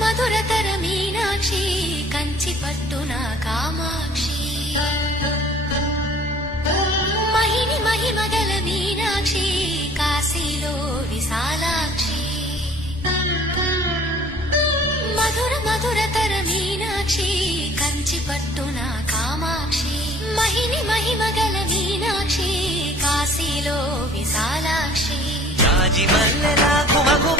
మధురతర మీనాక్షి కంచి పట్టున కామాక్షి మహిని మహిమగల మీనాక్షి కాశీలో విశాలాక్షి మధురతర మీనాక్షి కంచి పట్టున కామాక్షి మహిని మహిమగల మీనాక్షి కాశీలో విశాలాక్షి రాజి మల్లెలా గుమగు